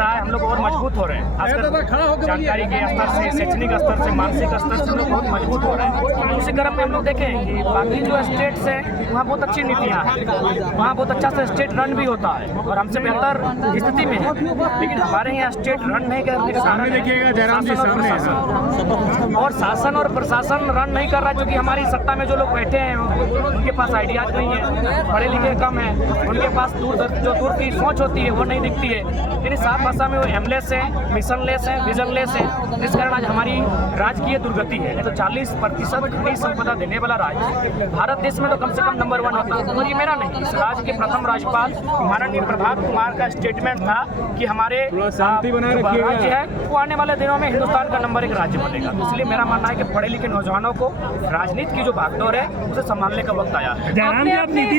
रहा है हम लोग और मजबूत हो रहे हैं। खासकर जानकारी के स्तर से, शैक्षणिक स्तर से, मानसिक स्तर से हम लोग बहुत मजबूत हो रहे हैं। उसी क्रम में हम लोग देखें कि बाकी जो स्टेट्स हैं वहाँ बहुत अच्छी नीतियाँ हैं, वहाँ बहुत अच्छा से स्टेट रन भी होता है और हमसे बेहतर स्थिति में है। लेकिन हमारे यहाँ स्टेट रन नहीं करने के कारण देखिएगा जयराम जी सामने और शासन और प्रशासन रन नहीं कर रहा, क्योंकि हमारी सत्ता में जो लोग बैठे हैं उनके पास आइडियाज नहीं है, पढ़े लिखे कम है, उनके पास दूर की सोच होती है वो नहीं दिखती है। यानी साफ भाषा में वो एमलेस है, मिशनलेस है, विजनलेस है, जिस कारण आज हमारी राजकीय दुर्गति है। नहीं तो 40% खनिज संपदा देने वाला राज्य भारत देश में तो कम से कम नंबर 1 होता है। और ये मेरा नहीं, इस राज्य के प्रथम राज्यपाल माननीय प्रभात कुमार का स्टेटमेंट था कि हमारे राज्य है वो आने वाले दिनों में हिंदुस्तान का नंबर 1 राज्य बनेगा। इसलिए मेरा मानना है कि पढ़े लिखे नौजवानों को राजनीति की जो भागदौड़ है उसे संभालने का वक्त आया है।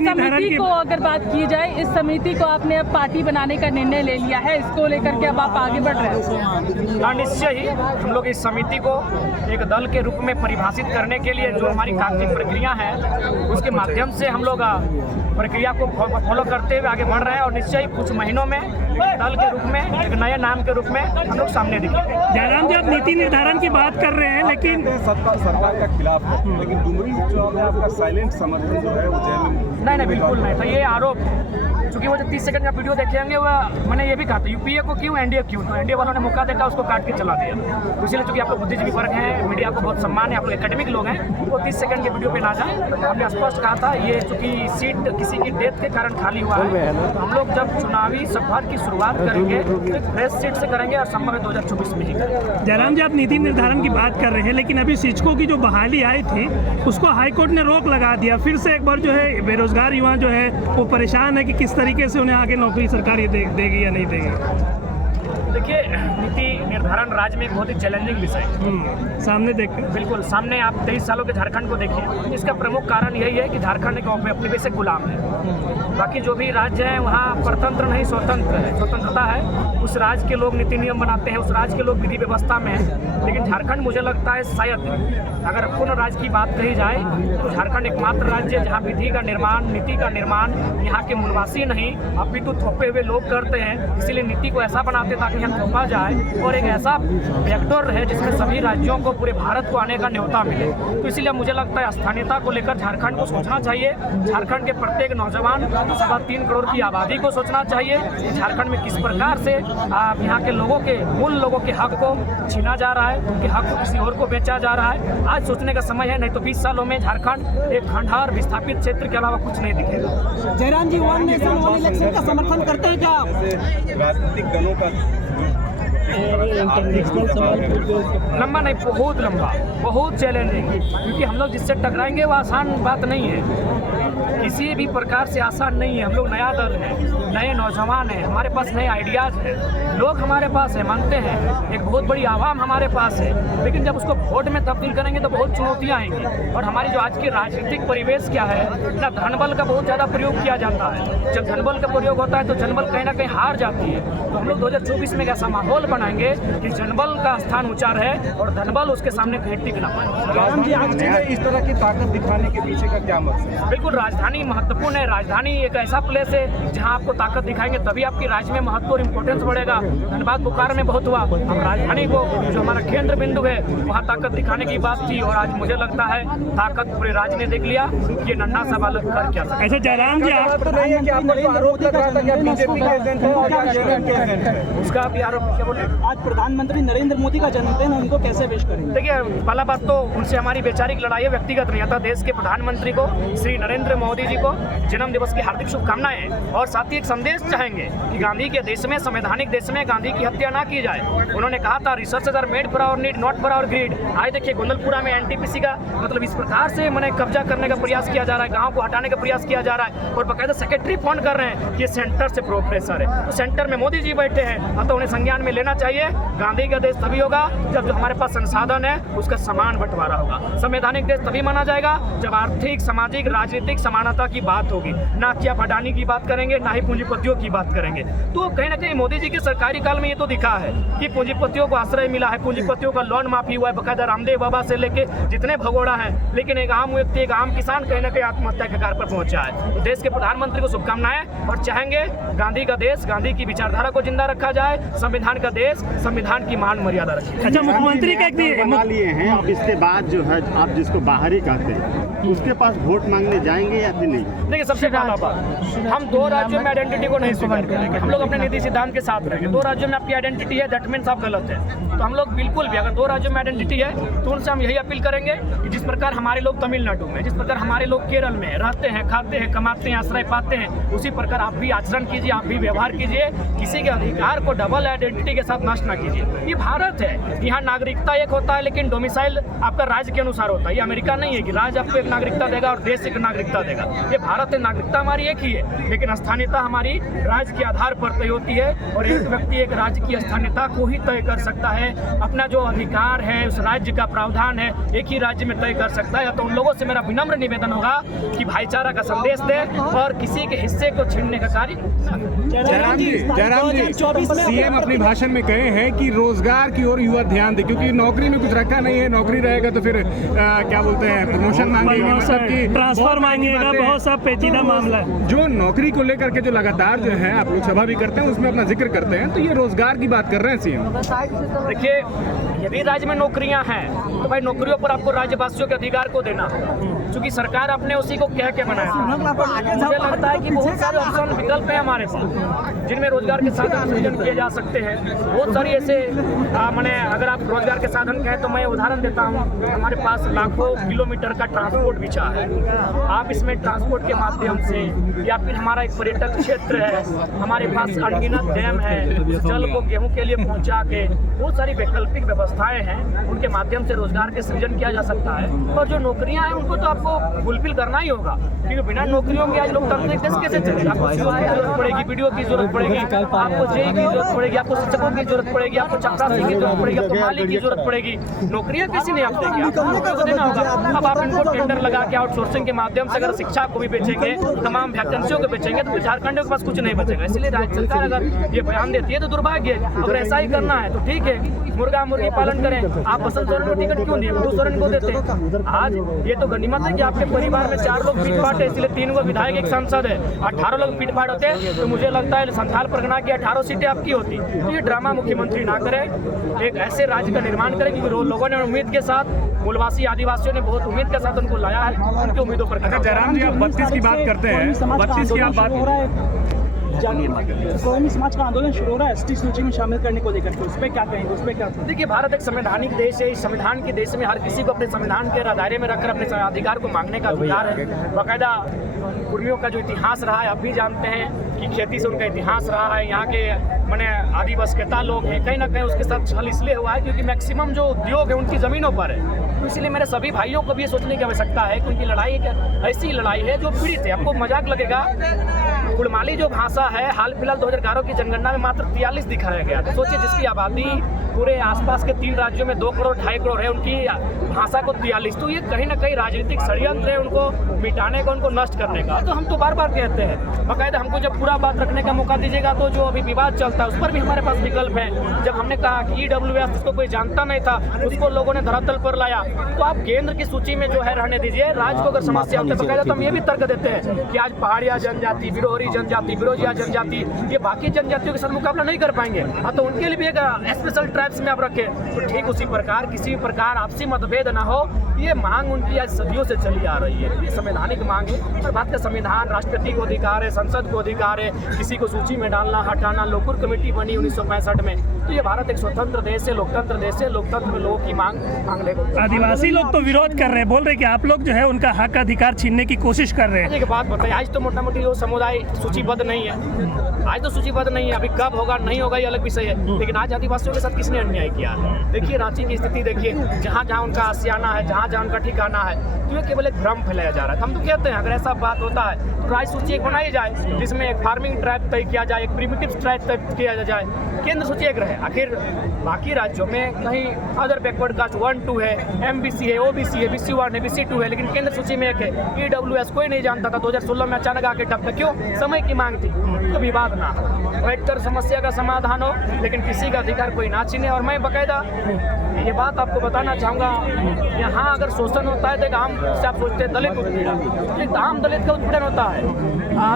समिति को अगर बात की जाए, इस समिति को आपने अब पार्टी बनाने का निर्णय ले लिया है, इसको लेकर के अब आप आगे बढ़ रहे हैं? हाँ, निश्चय ही हम लोग इस समिति को एक दल के रूप में परिभाषित करने के लिए जो हमारी कागजी प्रक्रिया है उसके माध्यम से हम लोग प्रक्रिया को फॉलो करते हुए आगे बढ़ रहे हैं और निश्चय ही कुछ महीनों में एक दल के रूप में, एक नए नाम के रूप में हम लोग सामने दिखेंगे। जयराम जी, आप नीति निर्धारण की बात कर रहे हैं लेकिन सरकार का खिलाफ है, लेकिन डुमरी उपचुनाव में आपका साइलेंट समर्थन जो है वो जेल नहीं बिल्कुल नहीं था ये आरोप। चूँकि वो जो 30 सेकंड का वीडियो देखे होंगे वो मैंने ये भी कहा था यूपीए को क्यों, एनडीए क्यों, तो एनडीए वालों ने मौका देखा उसको काट के चला दिया। तो इसलिए चूँकि आप लोग बुद्धिजीवी वर्ग हैं, मीडिया को बहुत सम्मान है, आप लोग एकेडमिक लोग हैं, वो 30 सेकंड के वीडियो पे ना जाएं। हमने स्पष्ट कहा था ये चूँकि सीट किसी की डेथ के कारण खाली हुआ है, तो हम लोग जब चुनावी सफर की शुरुआत करेंगे तो एक फ्रेश सीट से करेंगे और संभव है 2024 में ही करेंगे। जयराम जी, आप नीति निर्धारण की बात कर रहे हैं लेकिन अभी शिक्षकों की जो बहाली आई थी उसको हाईकोर्ट ने रोक लगा दिया। फिर से एक बार जो है बेरोजगार युवा जो है वो परेशान है कि किस तरीके से उन्हें आगे नौकरी सरकार ये देगी या नहीं देगी। देखिए, नीति निर्धारण राज्य में एक बहुत ही चैलेंजिंग विषय है। सामने देख बिल्कुल सामने आप 23 सालों के झारखंड को देखिए। इसका प्रमुख कारण यही है कि झारखंड एक अपने पे से गुलाम है। बाकी जो भी राज्य हैं वहाँ परतंत्र नहीं स्वतंत्र है, स्वतंत्रता है। उस राज्य के लोग नीति नियम बनाते हैं, उस राज्य के लोग विधि व्यवस्था में है। लेकिन झारखंड मुझे लगता है शायद अगर पूर्ण राज्य की बात कही जाए तो झारखंड एकमात्र राज्य है जहाँ विधि का निर्माण, नीति का निर्माण यहाँ के मूलवासी नहीं अपितु थोपे हुए लोग करते हैं। इसीलिए नीति को ऐसा बनाते ताकि यहाँ थोपा जाए और एक ऐसा वेक्टर है जिसमें सभी राज्यों को, पूरे भारत को आने का न्योता मिले। तो इसीलिए मुझे लगता है स्थानीयता को लेकर झारखंड को सोचना चाहिए। झारखंड के प्रत्येक नौजवान 3.25 करोड़ की आबादी को सोचना चाहिए कि झारखंड में किस प्रकार से यहाँ के लोगों के, मूल लोगों के हक को छीना जा रहा है, उनके हक को किसी और को बेचा जा रहा है। आज सोचने का समय है, नहीं तो 20 सालों में झारखंड एक खंडहर विस्थापित क्षेत्र के अलावा कुछ नहीं दिखेगा। जयराम जी, वन नेशन वन इलेक्शन का समर्थन करते हैं क्या आप? राजनीतिक दलों का लंबा नहीं, बहुत लंबा, बहुत चैलेंजिंग, क्योंकि हम लोग जिससे टकराएंगे वो आसान बात नहीं है, किसी भी प्रकार से आसान नहीं है। हम लोग नया दल है, नए नौजवान हैं, हमारे पास नए आइडियाज़ हैं, लोग हमारे पास है, मानते हैं, एक बहुत बड़ी आवाम हमारे पास है। लेकिन जब उसको वोट में तब्दील करेंगे तो बहुत चुनौतियाँ आएंगी। और हमारी जो आज की राजनीतिक परिवेश क्या है ना, धनबल का बहुत ज़्यादा प्रयोग किया जाता है। जब धनबल का प्रयोग होता है तो जनबल कहीं ना कहीं हार जाती है। तो हम लोग 2024 में ऐसा माहौल बनाएंगे कि जनबल का स्थान ऊंचा रहे और धनबल उसके सामने कहीं टिक ना पाए। इस तरह की ताकत दिखाने के पीछे का क्या मकसद है? बिल्कुल, राजधानी महत्वपूर्ण है। राजधानी एक ऐसा प्लेस है जहां आपको ताकत दिखाएंगे तभी आपकी राज्य में महत्व और इम्पोर्टेंस बढ़ेगा। धनबाद बोकारो में बहुत हुआ, हम राजधानी को जो हमारा केंद्र बिंदु है वहाँ ताकत दिखाने की बात थी और आज मुझे लगता है ताकत पूरे राज्य ने देख लिया कि नन्हा सा बालक कर क्या सकता। ऐसा जयराम जी, आप तो नहीं है कि आपको आरोप लग रहा था कि बीजेपी के एजेंट है और उसका भी आरोप क्या बोले? आज प्रधानमंत्री नरेंद्र मोदी का जन्मदिन, उनको कैसे विश करेंगे? देखिए, पहला बात तो उनसे हमारी वैचारिक लड़ाई है, व्यक्तिगत नहीं आता। देश के प्रधानमंत्री को, श्री नरेंद्र मोदी जी को जन्म दिवस की हार्दिक शुभकामनाएं और साथ ही एक संदेश चाहेंगे कि गांधी के देश में, संवैधानिक देश में गांधी की हत्या ना की जाए। उन्होंने कहा था resources are made for our need, not for our greed. आज देखिए गोंदलपुरा में एनटीपीसी का मतलब इस प्रकार से मैंने कब्जा करने का प्रयास किया जा रहा है, गाँव को हटाने का प्रयास किया जा रहा है और बाकायदा सेक्रेटरी फोन कर रहे हैं कि सेंटर से प्रोफेसर है। तो सेंटर में मोदी जी बैठे हैं, तो उन्हें संज्ञान में लेना चाहिए। गांधी का देश तभी होगा जब जो हमारे पास संसाधन है उसका समान बंटवारा होगा। संवैधानिक देश तभी माना जाएगा जब आर्थिक, सामाजिक, राजनीतिक समानता की बात होगी, ना कि आप अडानी की बात करेंगे, ना ही पूंजीपतियों की बात करेंगे। तो कहीं ना कहीं मोदी जी के सरकारी काल में ये तो दिखा है कि पूंजीपतियों को आश्रय मिला है, पूंजीपतियों का लोन माफी हुआ है, बकायदा रामदेव बाबा से लेके जितने भगोड़ा हैं, लेकिन एक आम व्यक्ति, एक आम किसान कहीं ना कहीं आत्महत्या के कगार पर पहुंचा है। तो देश के प्रधानमंत्री को शुभकामनाएं और चाहेंगे गांधी का देश, गांधी की विचारधारा को जिंदा रखा जाए, संविधान का देश, संविधान की मान मर्यादा रखी। अच्छा, मुख्यमंत्री का बना लिए हैं, अब इसके बाद जो है आप जिसको बाहरी कहते हैं उसके पास वोट मांगने जाएंगे या फिर नहीं? देखिए, सबसे पहला बात, हम दो राज्यों में आइडेंटिटी को नहीं स्वीकार करेंगे। हम लोग अपने नीति सिद्धांत के साथ रहेंगे। दो राज्यों में आपकी आइडेंटिटी है, दैट मीन्स आप गलत है। तो हम लोग बिल्कुल भी, अगर दो राज्यों में आइडेंटिटी है तो उनसे हम यही अपील करेंगे कि जिस प्रकार हमारे लोग तमिलनाडु में, जिस प्रकार हमारे लोग केरल में रहते हैं, खाते हैं, कमाते हैं, आश्रय पाते हैं, उसी प्रकार आप भी आचरण कीजिए, आप भी व्यवहार कीजिए। किसी के अधिकार को डबल आइडेंटिटी के साथ नष्ट ना कीजिए। ये भारत है, यहाँ नागरिकता एक होता है लेकिन डोमिसाइल आपका राज्य के अनुसार होता है। ये अमेरिका नहीं है कि राज्य आपको एक नागरिकता देगा और देश एक नागरिकता देगा। ये भारत है, नागरिकता हमारी एक ही है, लेकिन स्थानीयता हमारी राज्य के आधार पर तय होती है और एक व्यक्ति एक राज्य की स्थानीयता को ही तय कर सकता है। अपना जो अधिकार है, उस राज्य का प्रावधान है, एक ही राज्य में तय कर सकता है। तो उन लोगों से मेरा विनम्र निवेदन होगा कि भाईचारा का संदेश दे और किसी के हिस्से को छीनने का कार्य। जयराम जी, सीएम अपने भाषण में कहे हैं कि रोजगार की ओर युवा ध्यान दे, क्योंकि नौकरी में कुछ रखा नहीं है। नौकरी रहेगा तो फिर क्या बोलते हैं, प्रमोशन मांगेगा, मतलब कि ट्रांसफर मांगेगा, बहुत सा पेचीदा मामला है। जो नौकरी को लेकर के जो लगातार जो है आप लोकसभा भी करते हैं, उसमें अपना जिक्र करते हैं, तो ये रोजगार की बात कर रहे हैं सीएम। देखिए, यदि राज्य में नौकरियां हैं तो भाई नौकरियों पर आपको राज्यवासियों के अधिकार को देना, क्योंकि सरकार अपने उसी को कह के बनाया। मुझे लगता है कि बहुत सारे ऑप्शन, विकल्प हैं हमारे पास जिनमें रोजगार के साधन सृजन किए जा सकते हैं। बहुत सारी ऐसे मैंने, अगर आप रोजगार के साधन कहें तो मैं उदाहरण देता हूँ। हमारे पास लाखों किलोमीटर का ट्रांसपोर्ट बिछा है। आप इसमें ट्रांसपोर्ट के माध्यम से, या फिर हमारा एक पर्यटक क्षेत्र है, हमारे पास अनगिनत डैम है, जल को गेहूं के लिए पहुंचा के बहुत सारी वैकल्पिक व्यवस्थाएं हैं, उनके माध्यम से रोजगार के सृजन किया जा सकता है। और जो नौकरियां हैं उनको तो आपको फुलफिल करना ही होगा, क्योंकि बिना नौकरियों के आज लोकतांत्रिक देश कैसे चलेगा? आपको सीओ की जरूरत पड़ेगी, बीडीओ की जरूरत पड़ेगी, आपको जेई की जरूरत पड़ेगी, आपको शिक्षकों की जरूरत पड़ेगी, आपको चपरासी की जरूरत पड़ेगी, आपको माली की जरूरत पड़ेगी। नौकरियां किसी नहीं आप देंगे, आपको नौकरियों को देना होगा। अब आप इनको टेंडर लगा के आउटसोर्सिंग के माध्यम से अगर शिक्षा को भी बेचेंगे, तमाम वैकेंसियों को बेचेंगे, तो झारखंड के पास कुछ नहीं बचेगा। इसलिए राज्य सरकार अगर ये बयान देती है तो दुर्भाग्य है। अगर ऐसा ही करना है तो ठीक है, मुर्गा मुर्गी पालन करें। आप बसंत सोरेन को टिकट क्यों दिए? मधु सोरेन को देते हैं। आज ये तो गनीमत है कि आपके परिवार में 4 लोग पीट पाट है, इसलिए 3 को विधायक, एक सांसद है। 18 लोग पीट पाट होते तो मुझे लगता है संथाल परगना की 18 सीटें आपकी होती। तो ये ड्रामा मुख्यमंत्री ना करे, एक ऐसे राज्य का निर्माण करें, क्योंकि लोगों ने उम्मीद के साथ, मूलवासी आदिवासियों ने बहुत उम्मीद के साथ उनको लाया है, उनकी उम्मीदों पर। जयराम जी, आप 32 की बात करते हैं, 32 की आप बात स्वयं समाज का आंदोलन शुरू हो रहा है एसटी सूची में शामिल करने को लेकर के, उस पर क्या कहेंगे, उस पर क्या? देखिए, भारत एक संवैधानिक देश है। इस संविधान के देश में हर किसी को अपने संविधान के दायरे में रखकर अपने अधिकार को मांगने का अधिकार है। बाकायदा कुर्मियों का जो इतिहास रहा है, आप भी जानते हैं कि खेती से उनका इतिहास रहा है। यहाँ के मैंने आदिवासीता लोग हैं, कहीं ना कहीं उसके साथ छल इसलिए हुआ है क्योंकि मैक्सिमम जो उद्योग है उनकी ज़मीनों पर है। तो इसलिए मेरे सभी भाइयों को भी ये सोचने की आवश्यकता है कि उनकी लड़ाई एक ऐसी लड़ाई है जो पीड़ित है। आपको मजाक लगेगा, कुड़माली जो भाषा है, हाल फिलहाल 2011 की जनगणना में मात्र 43 दिखाया गया। तो सोचिए, जिसकी आबादी पूरे आसपास के 3 राज्यों में 2 करोड़ 2.5 करोड़ है, उनकी भाषा को 43। तो ये कहीं ना कहीं राजनीतिक षड्यंत्र है उनको मिटाने का, उनको नष्ट करने का। तो हम तो बार बार कहते हैं, बाकायदा हमको जब पूरा बात रखने का मौका दीजिएगा तो जो अभी विवाद चलता है उस पर भी हमारे पास विकल्प है। जब हमने कहा कि EWS जिसको कोई जानता नहीं था, उसको लोगों ने धरातल पर लाया, तो आप केंद्र की सूची में जो है रहने दीजिए। राज्य को अगर समस्या होती है बाकायदा तो हम ये भी तर्क देते हैं कि आज पहाड़िया जनजाति, बिरोहरी जनजाति, बिरोजिया जनजाति, ये बाकी जनजातियों के साथ मुकाबला नहीं कर पाएंगे, तो उनके लिए भी एक स्पेशल ट्राइब्स में आप रखें। तो ठीक उसी प्रकार किसी भी प्रकार आपसी मतभेद ना हो, ये मांग उनकी आज सदियों से चली आ रही है। ये संवैधानिक मांग है और भारत का संविधान, राष्ट्रपति को अधिकार है, संसद को अधिकार है किसी को सूची में डालना, हटाना। लोकुर कमेटी बनी 1965 में। तो ये भारत एक स्वतंत्र देश है, लोकतंत्र देश है। लोकतंत्र में लोगों की मांगने को आदिवासी लोग तो विरोध कर रहे हैं, बोल रहे कि आप लोग जो है उनका हक अधिकार छीनने की कोशिश कर रहे हैं। एक बात बताइए, आज तो मोटा मोटी जो समुदाय सूचीबद्ध नहीं है, आज तो सूचीबद्ध नहीं है, अभी कब होगा नहीं होगा ये अलग विषय है, लेकिन आज आदिवासियों के साथ किसने अन्याय किया है? देखिए रांची की स्थिति देखिए, जहाँ जहाँ उनका आशियाना है, जहाँ जहाँ उनका ठिकाना है, तो ये केवल एक भ्रम फैलाया जा रहा है। हम तो कहते हैं अगर ऐसा बात होता है तो राज्य सूची एक बनाई जाए, जिसमें एक फार्मिंग ट्राइब तय किया जाए, एक प्रिमिटिव ट्राइब तय किया जाए, केंद्र सूची एक रहे। आखिर बाकी राज्यों में कहीं अदर बैकवर्ड कास्ट 1-2 है, MBC है, OBC है, BC1 है, BC2 है, लेकिन केंद्र सूची में एक है। EWS कोई नहीं जानता था, 2016 में अचानक आके टपका, क्यों? समय की मांग थी, तो विवाद ना हो, बैठकर समस्या का समाधान हो, लेकिन किसी का अधिकार कोई ना छीने। और मैं बाकायदा ये बात आपको बताना चाहूँगा, यहाँ अगर शोषण होता है तो आम से आप सोचते हैं दलित उत्पीड़न, एक आम दलित का उत्पीड़न होता है,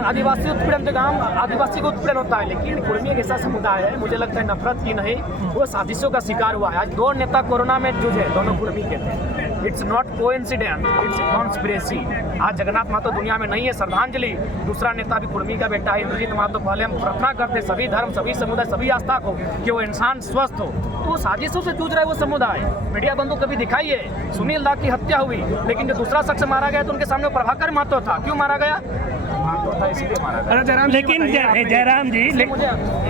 आदिवासी उत्पीड़न तो आम आदिवासी का उत्पीड़न होता है, लेकिन कुर्मी एक ऐसा समुदाय है, मुझे लगता है नफरत की नहीं, वो साजिशों का शिकार हुआ है। आज 2 नेता कोरोना में जूझे, दोनों कुर्मी के थे। It's not coincidence, it's conspiracy. आज जगन्नाथ महतो दुनिया में नहीं है, श्रद्धांजलि। दूसरा नेता भी कुर्मी का बेटा है, इंद्रजीत महतो। पहले हम प्रार्थना करते सभी धर्म, सभी समुदाय, सभी आस्था को कि वो इंसान स्वस्थ हो, तो वो साजिशों से जूझ रहा है वो समुदाय। मीडिया बंधु कभी दिखाइए, सुनील दा की हत्या हुई, लेकिन जो दूसरा शख्स मारा गया तो उनके सामने प्रभाकर महतो था। क्यों मारा गया? इसीलिए मारा गया। जयराम जी, लेकिन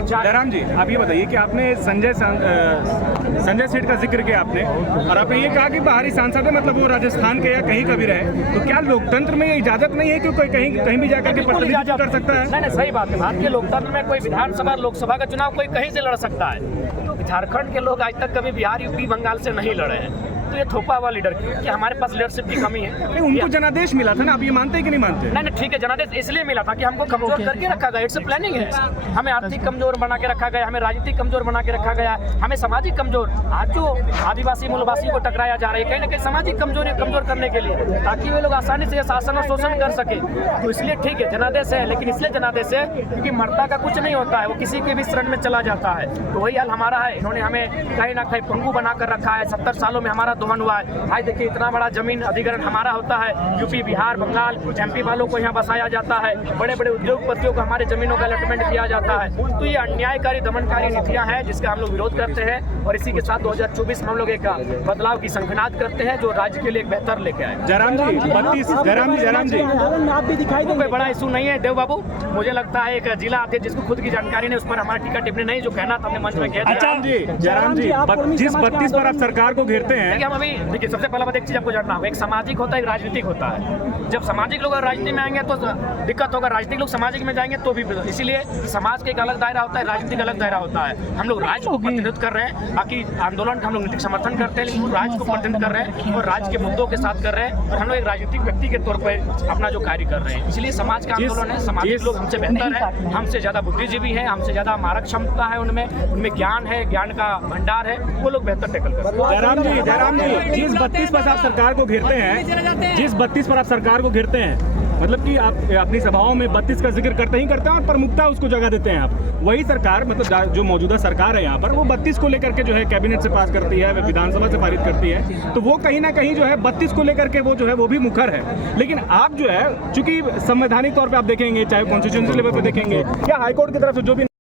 जयराम जी आप ये बताइए कि आपने संजय सेठ का जिक्र किया आपने, और आपने ये कहा कि बाहरी सांसद है, मतलब वो राजस्थान के या कहीं का भी रहे, तो क्या लोकतंत्र में ये इजाजत नहीं है कि कोई कहीं भी जाकर के प्रतिनिधित्व कर सकता है? नहीं, सही बात है। भारतीय लोकतंत्र में कोई विधानसभा लोकसभा का चुनाव कोई कहीं से लड़ सकता है। तो झारखंड के लोग आज तक कभी बिहार, यूपी, बंगाल से नहीं लड़े हैं, तो ये थोपा हुआ लीडर क्यों? कि हमारे पास लीडरशिप की कमी है। उनको जनादेश मिला था ना, आप ये मानते हैं कि नहीं मानते? नहीं, ठीक है, जनादेश इसलिए मिला था कि हमको कमजोर करके रखा गया। इट्स प्लानिंग है, हमें आर्थिक कमजोर बना के रखा गया, हमें राजनीतिक कमजोर बना के रखा गया, हमें सामाजिक कमजोर। आज जो आदिवासी मूलवासी को टकराया जा रहा है, कहीं ना कहीं सामाजिक कमजोरी कमजोर करने के लिए, ताकि वे लोग आसानी से शासन और शोषण कर सके। तो इसलिए ठीक है, जनादेश है, लेकिन इसलिए जनादेश है क्योंकि मरता का कुछ नहीं होता है, वो किसी के भी शरण में चला जाता है। तो वही हाल हमारा है, इन्होंने हमें कहीं ना कहीं पंगु बनाकर रखा है। 70 सालों में हमारा दोहन हुआ है। आज देखिए, इतना बड़ा जमीन अधिग्रहण हमारा होता है, यूपी, बिहार, बंगाल, MP वालों को यहाँ बसाया जाता है, बड़े बड़े उद्योगपतियों को हमारे जमीनों का अलॉटमेंट किया जाता है। तो ये अन्यायकारी, दमनकारी नीतियाँ हैं जिसका हम लोग विरोध करते हैं, और इसी के साथ 2024 में हम लोग एक बदलाव की संखनाद करते हैं जो राज्य के लिए एक बेहतर लेके आए। जयराम जी, आप भी दिखाई कोई बड़ा इशू नहीं है देव बाबू। मुझे लगता है एक जिला अध्यक्ष जिसको खुद की जानकारी नहीं, उस पर हमारा टीका टिप्पणी नहीं, जो कहना था हमने मंच में किया। जयराम जी, जिस 32 पर आप सरकार को घेरते हैं, हम अभी देखिए, सबसे पहला बात एक चीज आपको जानना होगा, एक सामाजिक होता है, एक राजनीतिक होता है। जब सामाजिक लोग राजनीति में आएंगे तो दिक्कत होगा, राजनीतिक लोग सामाजिक में जाएंगे तो भी। इसीलिए समाज का एक अलग दायरा होता है, राजनीतिक अलग दायरा होता है। हम लोग राज्य को प्रतिनिधित्व कर रहे हैं, बाकी आंदोलन का हम लोग नीतिक समर्थन करते हैं, लेकिन राज्य को प्रतिनिधित्व कर रहे हैं और राज्य के मुद्दों के साथ कर रहे हैं, और हम लोग एक राजनीतिक व्यक्ति के तौर पर अपना जो कार्य कर रहे हैं। इसलिए समाज का आंदोलन है, सामाजिक लोग हमसे बेहतर है, हमसे ज्यादा बुद्धिजीवी है, हमसे ज्यादा मारक क्षमता है, उनमें ज्ञान है, ज्ञान का भंडार है, वो लोग बेहतर टैकल करते हैं। जयराम जी, जिस 32 पर आप सरकार को घेरते हैं, जिस 32 पर आप सरकार को घेरते हैं, मतलब कि आप अपनी सभाओं में 32 का जिक्र करते हैं और प्रमुखता उसको जगह देते हैं आप। वही सरकार, मतलब जो मौजूदा सरकार है यहाँ पर, वो 32 को लेकर के जो है कैबिनेट से पास करती है, विधानसभा से पारित करती है, तो वो कहीं ना कहीं जो है 32 को लेकर के वो जो है वो भी मुखर है। लेकिन आप जो है, चूंकि संवैधानिक तौर पर आप देखेंगे, चाहे कॉन्स्टिट्यूशनल लेवल पर देखेंगे या हाईकोर्ट की तरफ से जो भी